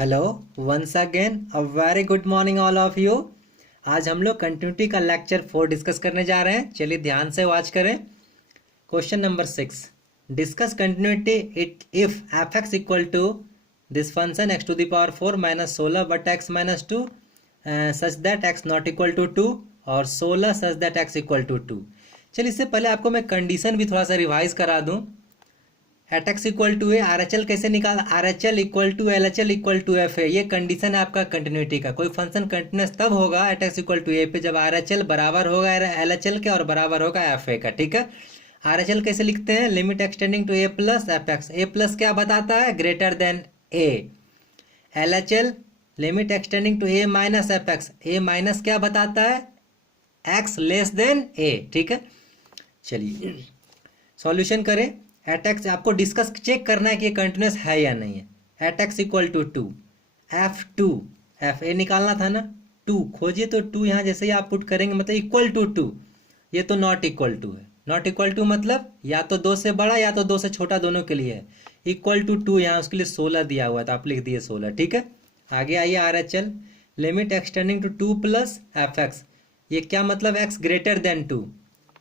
Hello once again a very good morning all of you. आज हम लोग continuity का लेक्चर 4 डिस्कस करने जा रहे हैं। चलिए ध्यान से वॉच करें। Question number 6, discuss continuity it if f x equal to this function x to the power 4 minus 16 but x minus 2 such that x not equal to 2 और 16 such that x equal to 2। चलिए इससे पहले आपको मैं condition भी थोड़ा सा revise करा दूं। At x equal to a R H L कैसे निकाल, R H L equal to L H L equal to f है। ये कंडीशन है आपका कंटिन्यूटी का। कोई फंक्शन कंटिन्यूस तब होगा एट एक्स इक्वल टू ए पे जब आर एच एल बराबर होगा एल एच एल के और बराबर होगा एफ ए का। ठीक है, आर एच एल कैसे लिखते हैं, limit extending to a plus f x. A plus क्या बताता है, greater than a. L H L limit extending to a minus f x. A minus क्या बताता है, एक्स लेस देन ए। ठीक है, चलिए सॉल्यूशन करें। एट एक्स आपको डिस्कस चेक करना है कि ये कंटिन्यूस है या नहीं है। At x equal to 2 f 2 f a निकालना था ना, 2 खोजिए तो 2 यहाँ जैसे ही आप पुट करेंगे मतलब इक्वल टू 2। ये तो नॉट इक्वल टू है। नॉट इक्वल टू मतलब या तो 2 से बड़ा या तो 2 से छोटा, दोनों के लिए है। इक्वल टू 2 यहाँ उसके लिए 16 दिया हुआ था, आप लिख दिए 16। ठीक है, आगे आइए R H L limit extending to 2 plus f x. ये क्या मतलब, एक्स ग्रेटर देन 2।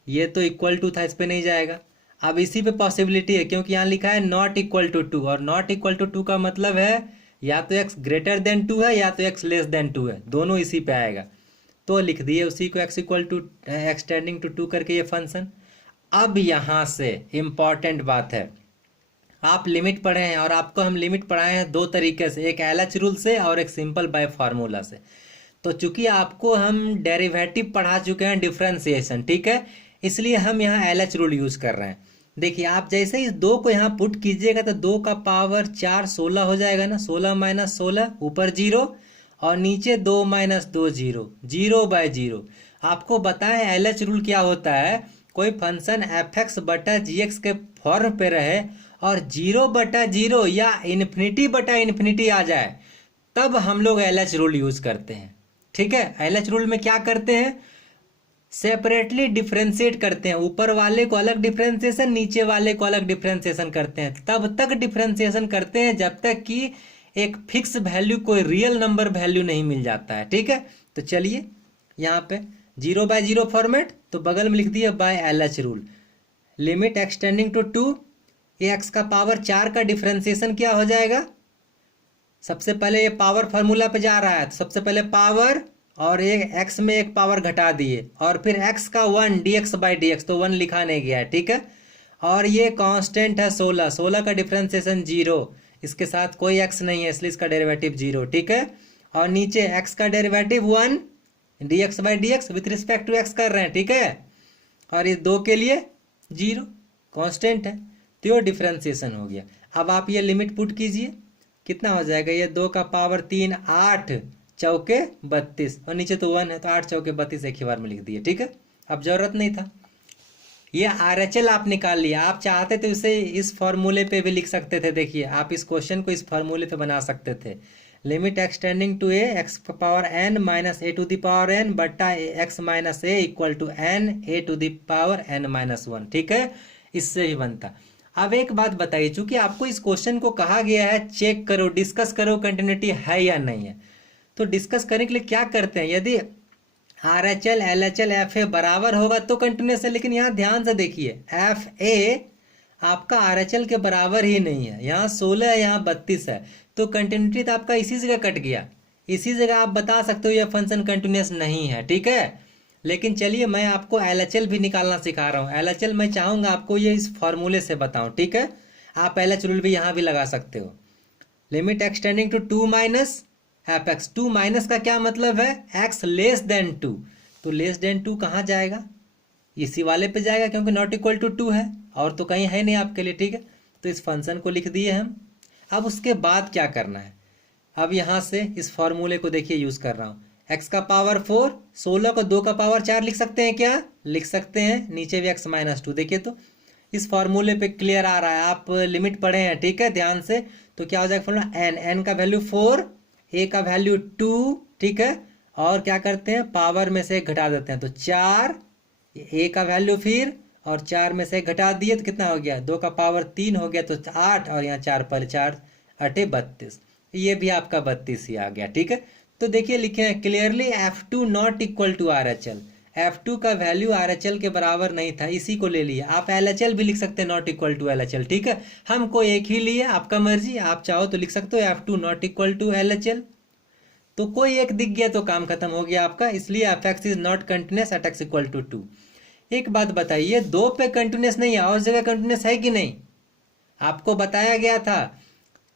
ये तो इक्वल टू था, इस पर नहीं जाएगा। अब इसी पे पॉसिबिलिटी है क्योंकि यहाँ लिखा है नॉट इक्वल टू 2 और नॉट इक्वल टू 2 का मतलब है या तो एक्स ग्रेटर देन 2 है या तो एक्स लेस देन 2 है, दोनों इसी पे आएगा। तो लिख दिए उसी को, x equal to extending to 2 करके ये फंक्शन। अब यहाँ से इम्पॉर्टेंट बात है, आप लिमिट पढ़े हैं और आपको हम लिमिट पढ़ाए हैं दो तरीके से, एक एल एच रूल से और एक सिंपल बाय फार्मूला से। तो चूंकि आपको हम डेरिवेटिव पढ़ा चुके हैं डिफरेंशिएशन, ठीक है, इसलिए हम यहाँ एल एच रूल यूज कर रहे हैं। देखिए आप जैसे ही इस 2 को यहाँ पुट कीजिएगा तो 2 का पावर 4 16 हो जाएगा ना, 16 माइनस 16 ऊपर 0 और नीचे 2 माइनस 2 0, 0 बाय 0। आपको बताएं एल एच रूल क्या होता है, कोई फंक्शन एफ एक्स बटा जी एक्स के फॉर्म पे रहे और 0 बटा 0 या इन्फिनिटी बटा इन्फिनिटी आ जाए तब हम लोग एल एच रूल यूज करते हैं। ठीक है, एल एच रूल में क्या करते हैं, सेपरेटली डिफ्रेंशिएट करते हैं। ऊपर वाले को अलग डिफ्रेंशिएशन, नीचे वाले को अलग डिफ्रेंशिएशन करते हैं। तब तक डिफ्रेंशिएशन करते हैं जब तक कि एक फिक्स वैल्यू, कोई रियल नंबर वैल्यू नहीं मिल जाता है। ठीक है, तो चलिए यहाँ पे 0 बाय 0 फॉर्मेट, तो बगल में लिख दिया by L H rule. Limit extending to 2, ये एक्स का पावर 4 का डिफ्रेंशिएशन क्या हो जाएगा, सबसे पहले ये पावर फार्मूला पे जा रहा है तो सबसे पहले पावर और एक एक्स में एक पावर घटा दिए और फिर एक्स का 1 d x by d x, तो 1 लिखा नहीं गया है। ठीक है, और ये कांस्टेंट है 16, 16 का डिफ्रेंशिएशन 0, इसके साथ कोई एक्स नहीं है इसलिए इसका डेरिवेटिव 0। ठीक है, और नीचे एक्स का derivative 1 d x by d x with respect to x कर रहे हैं। ठीक है, और ये 2 के लिए 0 कांस्टेंट है, तो ये डिफ्रेंशिएशन हो गया। अब आप ये लिमिट पुट कीजिए, कितना हो जाएगा, ये 2 का पावर 3 8 चौके 32 और नीचे तो 1 है तो 8 चौके 32 एक ही बार में लिख दिए। ठीक है, अब जरूरत नहीं था। ये आर एच एल आप निकाल लिया, आप चाहते थे इसे इस फॉर्मूले पे भी लिख सकते थे। देखिए आप इस क्वेश्चन को इस फॉर्मूले पे बना सकते थे, limit extending to a x power n minus a to the power n बटा x minus a equal to n a to the power n minus 1। ठीक है, इससे ही बनता। अब एक बात बताइए, चूंकि आपको इस क्वेश्चन को कहा गया है चेक करो, डिस्कस करो कंटिन्यूटी है या नहीं है, तो डिस्कस करने के लिए क्या करते हैं, यदि are H L L H L F A बराबर होगा तो कंटिन्यूस है। लेकिन यहाँ ध्यान से देखिए, एफ ए आपका आर एच एल के बराबर ही नहीं है, यहाँ 16 है यहाँ 32 है, तो कंटिन्यूटी तो आपका इसी जगह कट गया। इसी जगह आप बता सकते हो यह फंक्शन कंटिन्यूस नहीं है। ठीक है, लेकिन चलिए मैं आपको एल एच एल भी निकालना सिखा रहा हूँ। एल एच एल मैं चाहूँगा आपको ये इस फॉर्मूले से बताऊँ। ठीक है, आप एल एच रूल भी यहाँ भी लगा सकते हो, limit extending to 2 minus f x. 2 minus का क्या मतलब है, एक्स लेस देन 2, तो लेस देन 2 कहाँ जाएगा, इसी वाले पे जाएगा क्योंकि नॉट इक्वल टू 2 है और तो कहीं है नहीं आपके लिए। ठीक है, तो इस फंक्शन को लिख दिए हम। अब उसके बाद क्या करना है, अब यहाँ से इस फॉर्मूले को देखिए यूज कर रहा हूँ, एक्स का पावर 4, 16 को 2 का पावर 4 लिख सकते हैं क्या, लिख सकते हैं, नीचे भी एक्स माइनस 2। देखिए तो इस फॉर्मूले पे क्लियर आ रहा है, आप लिमिट पढ़े हैं। ठीक है, ध्यान से, तो क्या हो जाएगा फॉर्मूला, एन, एन का वैल्यू 4, ए का वैल्यू 2। ठीक है, और क्या करते हैं, पावर में से एक घटा देते हैं तो 4, ए का वैल्यू फिर और 4 में से एक घटा दिए तो कितना हो गया, 2 का पावर 3 हो गया तो 8 और यहाँ 4 पर 4 8 32। ये भी आपका 32 ही आ गया। ठीक है, तो देखिए लिखे हैं clearly F2 not equal to RHL। F2 का वैल्यू RHL के बराबर नहीं था, इसी को ले लिए। आप LHL भी लिख सकते हैं नॉट इक्वल टू LHL। ठीक है, हमको एक ही लिए, आपका मर्जी, आप चाहो तो लिख सकते हो F2 not equal to LHL। तो कोई एक दिख गया तो काम खत्म हो गया आपका, इसलिए Fx is not continuous at x equal to 2। एक बात बताइए, 2 पे कंटिन्यूस नहीं है और जगह कंटिन्यूस है कि नहीं? आपको बताया गया था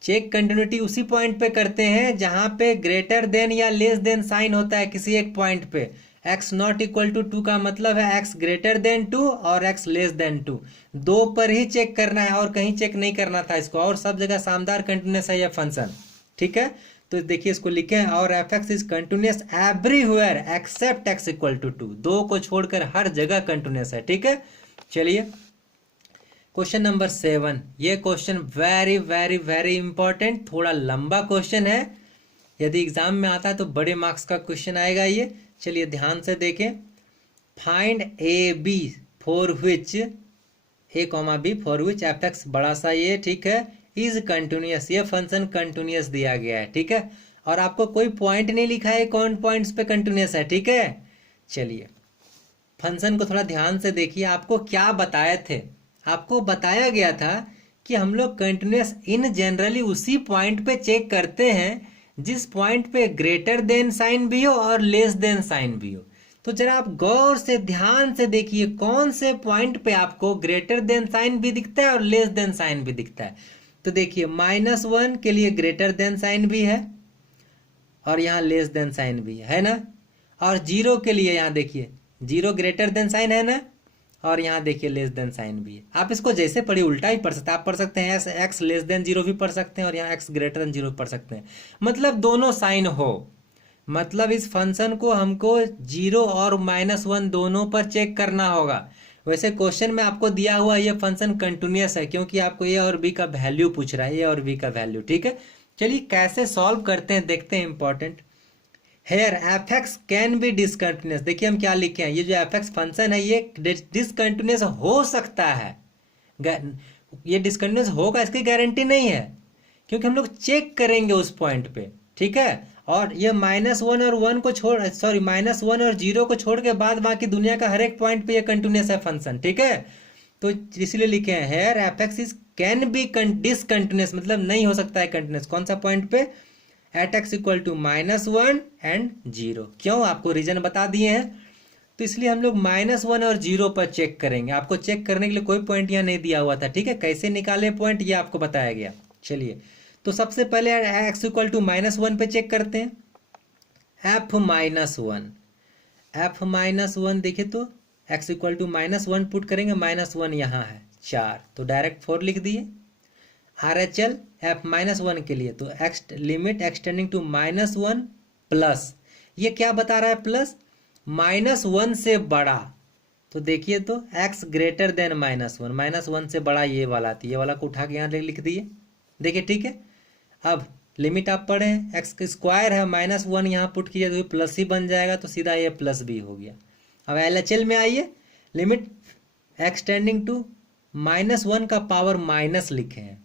चेक कंटिन्यूटी उसी पॉइंट पे करते हैं जहां पे ग्रेटर देन या लेस देन साइन होता है किसी एक पॉइंट पे। x नॉट इक्वल टू 2 का मतलब है x ग्रेटर देन 2 और x लेस देन 2, दो पर ही चेक करना है और कहीं चेक नहीं करना था इसको, और सब जगह शानदार कंटिन्यूस है यह फंक्शन। ठीक है, तो देखिए इसको लिखे हैं और fx is continuous everywhere except x equal to 2, दो को छोड़कर हर जगह कंटिन्यूस है। ठीक है, चलिए क्वेश्चन नंबर 7। ये question very very very important, थोड़ा लंबा क्वेश्चन है, यदि एग्जाम में आता है तो बड़े मार्क्स का क्वेश्चन आएगा ये। चलिए ध्यान से देखें। Find a b for which a comma b for which f x बड़ा सा ये, ठीक है, इज कंटिन्यूस, ये फंक्शन कंटिन्यूस दिया गया है। ठीक है, और आपको कोई पॉइंट नहीं लिखा है कौन पॉइंट्स पे कंटिन्यूस है। ठीक है, चलिए फंक्शन को थोड़ा ध्यान से देखिए। आपको क्या बताए थे? आपको बताया गया था कि हम लोग कंटिन्यूस इन जनरली उसी पॉइंट पे चेक करते हैं जिस पॉइंट पे ग्रेटर देन साइन भी हो और लेस देन साइन भी हो। तो जरा आप गौर से ध्यान से देखिए कौन से पॉइंट पे आपको ग्रेटर देन साइन भी दिखता है और लेस देन साइन भी दिखता है। तो देखिए -1 के लिए ग्रेटर देन साइन भी है और यहाँ लेस देन साइन भी है ना, और 0 के लिए यहाँ देखिए 0 ग्रेटर देन साइन है ना, और यहाँ देखिए लेस देन साइन भी है। आप इसको जैसे पढ़ी उल्टा ही पढ़ सकते हैं, आप पढ़ सकते हैं x लेस देन 0 भी पढ़ सकते हैं और यहाँ x ग्रेटर देन 0 पढ़ सकते हैं, मतलब दोनों साइन हो। मतलब इस फंक्शन को हमको 0 और -1 दोनों पर चेक करना होगा। वैसे क्वेश्चन में आपको दिया हुआ ये फंक्शन कंटिन्यूस है क्योंकि आपको ए और बी का वैल्यू पूछ रहा है, ए और बी का वैल्यू। ठीक है, चलिए कैसे सॉल्व करते हैं देखते हैं, important. Here f x can be discontinuous. देखिए हम क्या लिखे हैं, ये जो एफ एक्स फंक्शन है ये डिसकंटिन्यूस हो सकता है, ये डिसकंटिन्यूस होगा इसकी गारंटी नहीं है क्योंकि हम लोग चेक करेंगे उस पॉइंट पे। ठीक है, और ये -1 और 1 को छोड़, सॉरी -1 और 0 को छोड़ के बाद बाकी दुनिया का हर एक पॉइंट पे ये कंटिन्यूस है फंक्शन। ठीक है, तो इसलिए लिखे हैं here f x is can be discontinuous, मतलब नहीं हो सकता है कंटिन्यूस। कौन सा पॉइंट पे? At x equal to -1 and 0। क्यों? आपको रीजन बता दिए हैं, तो इसलिए हम लोग -1 और 0 पर चेक करेंगे। आपको चेक करने के लिए कोई पॉइंट यहाँ नहीं दिया हुआ था। ठीक है, कैसे निकाले पॉइंट ये आपको बताया गया। चलिए तो सबसे पहले x इक्वल टू -1 पे चेक करते हैं। f-1 देखिए तो x इक्वल टू -1 पुट करेंगे, -1 यहाँ है 4, तो डायरेक्ट 4 लिख दिए। RHL f-1 के लिए तो लिमिट एक्सटेंडिंग टू -1 प्लस, ये क्या बता रहा है? प्लस -1 से बड़ा, तो देखिए तो x ग्रेटर देन -1, -1 से बड़ा ये वाला थी, ये वाला को उठा के यहाँ लिख दिए। देखिए ठीक है, अब लिमिट आप पढ़े हैं, एक्स स्क्वायर है, -1 यहाँ पुट कीजिए तो प्लस ही बन जाएगा, तो सीधा ये प्लस भी हो गया। अब LHL में आइए, लिमिट एक्सटेंडिंग टू -1 का पावर माइनस लिखे हैं,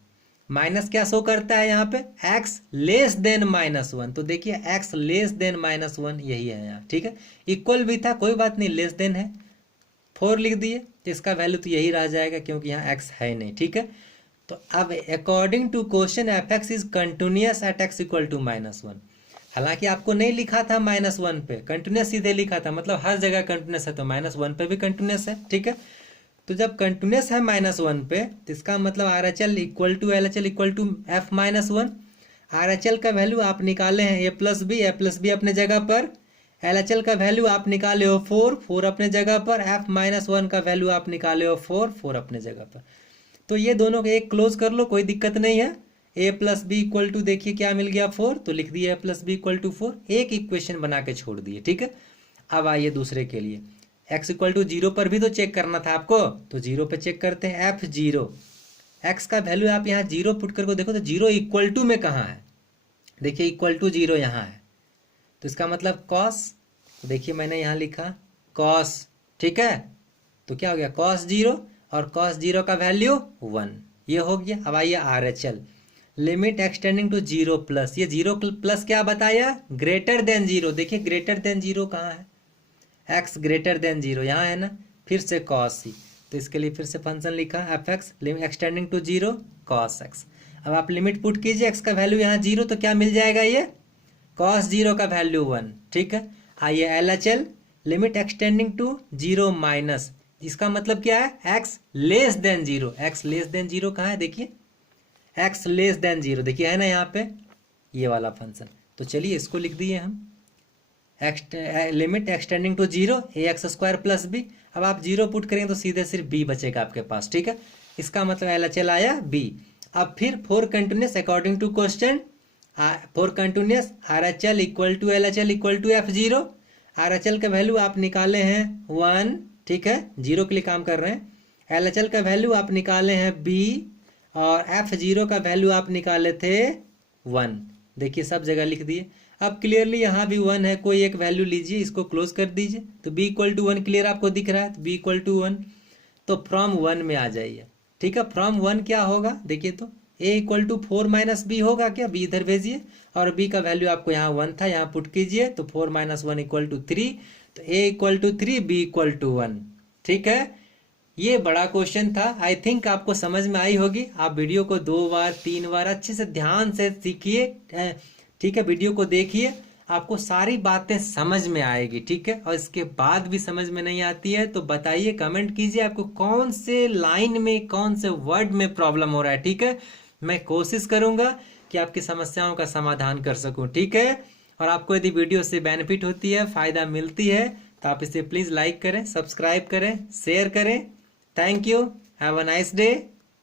माइनस क्या शो करता है यहाँ पे? x लेस देन -1, तो देखिए x लेस देन -1 यही है यहाँ। ठीक है, इक्वल भी था कोई बात नहीं, लेस देन है, 4 लिख दिए, तो इसका वैल्यू तो यही रह जाएगा क्योंकि यहाँ x है नहीं। ठीक है, तो अब according to question f x is continuous at x equal to -1। हालांकि आपको नहीं लिखा था -1 पे, कंटिन्यूस सीधे लिखा था, मतलब हर जगह कंटिन्यूस है तो -1 पे भी कंटिन्यूस है। ठीक है, तो जब कंटिन्यूस है -1 पे तो इसका मतलब RHL equal to LHL equal to f-1। RHL का वैल्यू आप निकाले हैं a प्लस बी अपने जगह पर, LHL का वैल्यू आप निकाले हो 4 अपने जगह पर, f-1 का वैल्यू आप निकाले हो 4 अपने जगह पर। तो ये दोनों को एक क्लोज कर लो, कोई दिक्कत नहीं है। a plus b equal to देखिए क्या मिल गया 4, तो लिख दिया a plus b equal to 4, एक इक्वेशन बना के छोड़ दिए। ठीक है, अब आइए दूसरे के लिए, x इक्वल टू 0 पर भी तो चेक करना था आपको, तो 0 पे चेक करते हैं। f0 x का वैल्यू आप यहाँ 0 पुट करके देखो तो 0 इक्वल टू में कहाँ है? देखिए इक्वल टू 0 यहाँ है, तो इसका मतलब cos, तो देखिए मैंने यहाँ लिखा cos। ठीक है, तो क्या हो गया? cos 0 और cos 0 का वैल्यू 1, ये हो गया। अब आइए RHL, limit extending to zero plus, ये जीरो प्लस क्या बताया, ग्रेटर देन जीरो। देखिए ग्रेटर देन जीरो कहाँ है, एक्स ग्रेटर देन जीरो यहाँ है ना, फिर से कॉस सी, तो इसके लिए फिर से फंक्शन लिखा f x extending to zero cos x. अब आप लिमिट पुट कीजिए, एक्स का वैल्यू यहाँ जीरो, तो क्या मिल जाएगा ये, कॉस जीरो का वैल्यू वन। ठीक है, आइए L H L limit extending to zero minus, इसका मतलब क्या है, x less than zero. X less than zero कहाँ है, देखिए एक्स लेस देन जीरो, देखिए है ना यहाँ पे ये वाला फंक्शन। तो चलिए इसको लिख दिए हम, limit extending to zero a x square plus b. अब आप जीरो पुट करेंगे तो सीधे सिर्फ बी बचेगा आपके पास। ठीक है, इसका मतलब एल एच एल आया बी। अब फिर for continuous according to question, for continuous R H L equal to L H L equal to f zero. R H L का वैल्यू आप निकाले हैं वन, ठीक है, जीरो के लिए काम कर रहे हैं। एल एच एल का वैल्यू आप निकाले हैं बी, और एफ जीरो का वैल्यू आप निकाले थे वन। देखिए सब जगह लिख दिए। अब क्लियरली यहाँ भी वन है, कोई एक वैल्यू लीजिए, इसको क्लोज कर दीजिए, तो b equal to one clear आपको दिख रहा है, तो b इक्वल टू वन, तो फ्रॉम वन में आ जाइए। ठीक है, फ्रॉम वन क्या होगा, देखिए तो a equal to four minus b होगा क्या, b इधर भेजिए, और b का वैल्यू आपको यहाँ वन था, यहाँ पुट कीजिए, तो four minus one equal to three, तो a equal to three, b equal to one. ठीक है, ये बड़ा क्वेश्चन था, आई थिंक आपको समझ में आई होगी। आप वीडियो को 2 बार 3 बार अच्छे से ध्यान से सीखिए। ठीक है, वीडियो को देखिए, आपको सारी बातें समझ में आएगी। ठीक है, और इसके बाद भी समझ में नहीं आती है तो बताइए, कमेंट कीजिए आपको कौन से लाइन में, कौन से वर्ड में प्रॉब्लम हो रहा है। ठीक है, मैं कोशिश करूंगा कि आपकी समस्याओं का समाधान कर सकूं। ठीक है, और आपको यदि वीडियो से बेनिफिट होती है, फायदा मिलती है, तो आप इसे प्लीज लाइक करें, सब्सक्राइब करें, शेयर करें। Thank you, have a nice day.